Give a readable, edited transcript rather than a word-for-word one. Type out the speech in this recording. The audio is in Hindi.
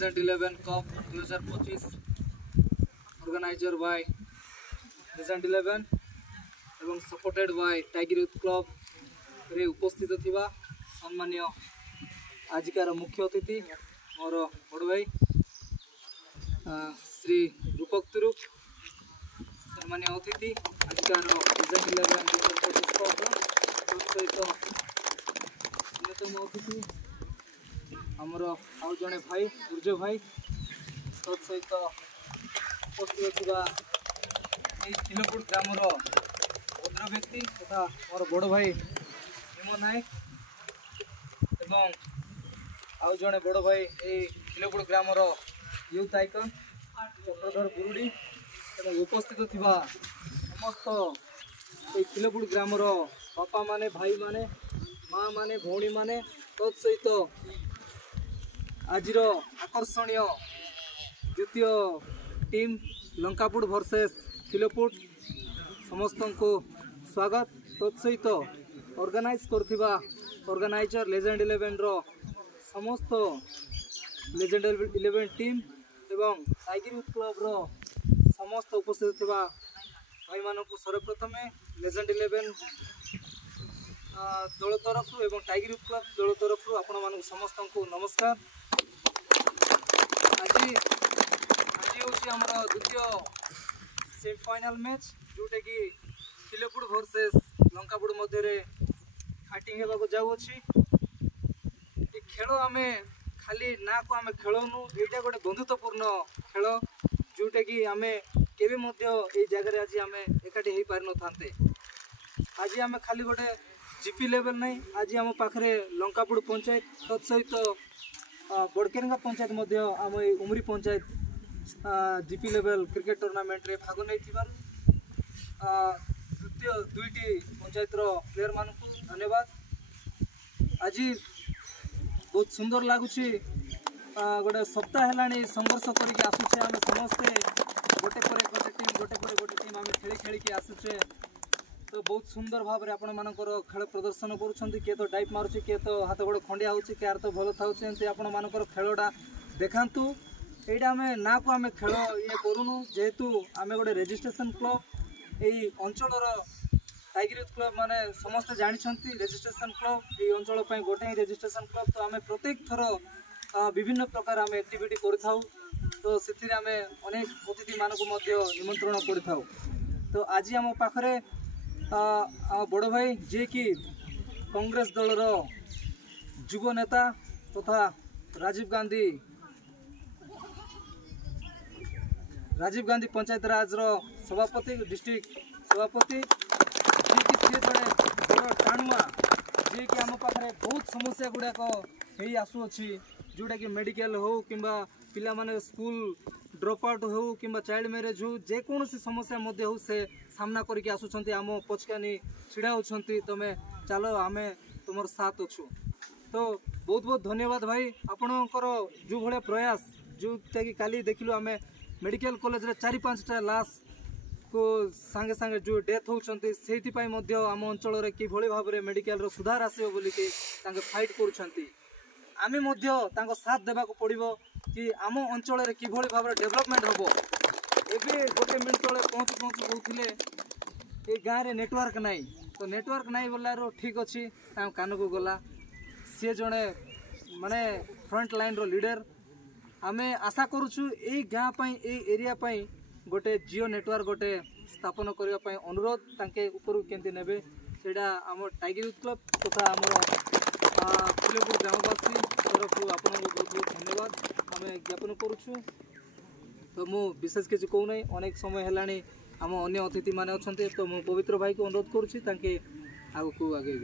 Legend 11 Cup 2025 organizer by Legend 11 এবং supported by Tiger Youth Club रे उपस्थित थिबा सम्मान्य आजिकार मुख्य अतिथि मोर बड़ भाई श्री रूपक तुरुप सम्मान्य अतिथि आजिकार Legend 11 2025 कप सहित अन्यतम अतिथि आमर आउ जड़े भाई सूर्य भाई सहित उपस्थित थिबा तिलपुर ग्रामर भद्र व्यक्ति तथा मोर बड़ भाई हेम नायक एवं आउ जड़े बड़ भाई तिलपुर ग्रामर यूथ आइकन चक्रधर बुरुडी एवं उपस्थित थिबा समस्त तिलपुर ग्रामर बापा माने भाई माने माँ माने भौणी माने तत्सहित आजिर आकर्षणीय द्वितीय टीम लंकापुर वर्सेस तिलपुर समस्त को स्वागत तत्सहित ऑर्गेनाइज करथिबा ऑर्गेनाइजर लेजेंड 11 रो समस्त लेजेंड 11 टीम एवं टाइगर यूथ क्लब रो समस्त उपस्थित थिबा भाई मानक सर्वप्रथम लेजेंड 11 दल तरफ एवं टाइगर यूथ क्लब दल तरफ आपण मानक समस्त को नमस्कार। आज हूँ आम द्वितीय सेमीफाइनाल मैच जोटा कि तिलपुर वर्सेस लंकापुर मध्य फाइटिंग होगा जाऊँगी खेल आम खाली ना को आम खेलनु यहाँ गोटे बंधुत्वपूर्ण खेल जोटा कि आम केवे जगह आज आम एकाठी हो पारि न था आज आम खाली गोटे जीपी लेवल नहीं आज आम पाखे लंकापुर पंचायत तत्सहित बड़केरंगा पंचायत आम Umri panchayat GP level cricket tournament रे भाग नहीं द्वितीय दुईटी पंचायत प्लेयर मान धन्यवाद। आज बहुत सुंदर लगुच गोटे सप्ताह है संघर्ष करके आसुचे आम समस्ते गोटे पर गोटे टीम आम खेली खेलिकी आसुचे तो बहुत सुंदर भाव में आपण मानकर खेल प्रदर्शन करुँच किए तो डाइप मारुचे किए तो हाथ गोड़ खंडिया होची कियार तो भल था आपण मानकर खेलटा देखातु यहाँ आम ना को आम खेल ये करूनु जेहेतु आम गोटे रेजिस्ट्रेशन क्लब यही अंचल टाइगर यूथ क्लब माने समस्ते जानते रेजिस्ट्रेशन क्लब ये अंचल गोटे ही रेजिस्ट्रेशन क्लब तो आम प्रत्येक थर विभिन्न प्रकार आम एक्टिविटी करूँ तो से आम अनेक अतिथि मानक निमंत्रण करूँ तो आज आम पाखे बड़ भाई जे कि कांग्रेस दलर युव नेता तथा राजीव गांधी पंचायत राज सभापति डिस्ट्रिक्ट सभापति जी जड़े बड़ टाणुआ जी कि आम पाखे बहुत समस्या गुड़ाक आसुच्छी जोटा कि मेडिकल हो कि पिला माने स्कूल ड्रॉप आउट हो कि चाइल्ड मैरेज हो जेकोसी समस्या हो से सामना करके आसुंच आम पचकानी छिड़ा होती तुम चलो आम तुम साथ अच्छु तो बहुत बहुत धन्यवाद भाई आपणकर जो भाया प्रयास जोटा कि काली देखिलु आम मेडिकल कॉलेज रे 4-5टा लाश को सांगे सांगे जो डेथ होती से आम अंचल कि भाव में मेडिकल सुधार आसो बोलिक फाइट कर साथ देवा पड़ो कि आम अंचल कि भाव में डेवलपमेंट हम एवं गोटे मिनट तले पहुँचु कहते ये गाँव में नेटवर्क नाई तो नेटवर्क नाई बोलार ठीक अच्छी कान को गला सी जड़े माने फ्रंट लाइन रो लीडर आम आशा करुचु यही गाँव एरिया गोटे जियो नेटवर्क गोटे स्थापन करने अनुरोध तांके ऊपर केंती नेबे सेटा आम टाइगर यूथ क्लब तथा आम तिलपुर ग्रामवासी तरफ आपन बहुत बहुत धन्यवाद आम ज्ञापन करुचु तो मु विशेष किसी कहूना अनेक समय है आम अन्य अतिथि माने अच्छा तो मु पवित्र भाई को अनुरोध करुँची आगे को आगे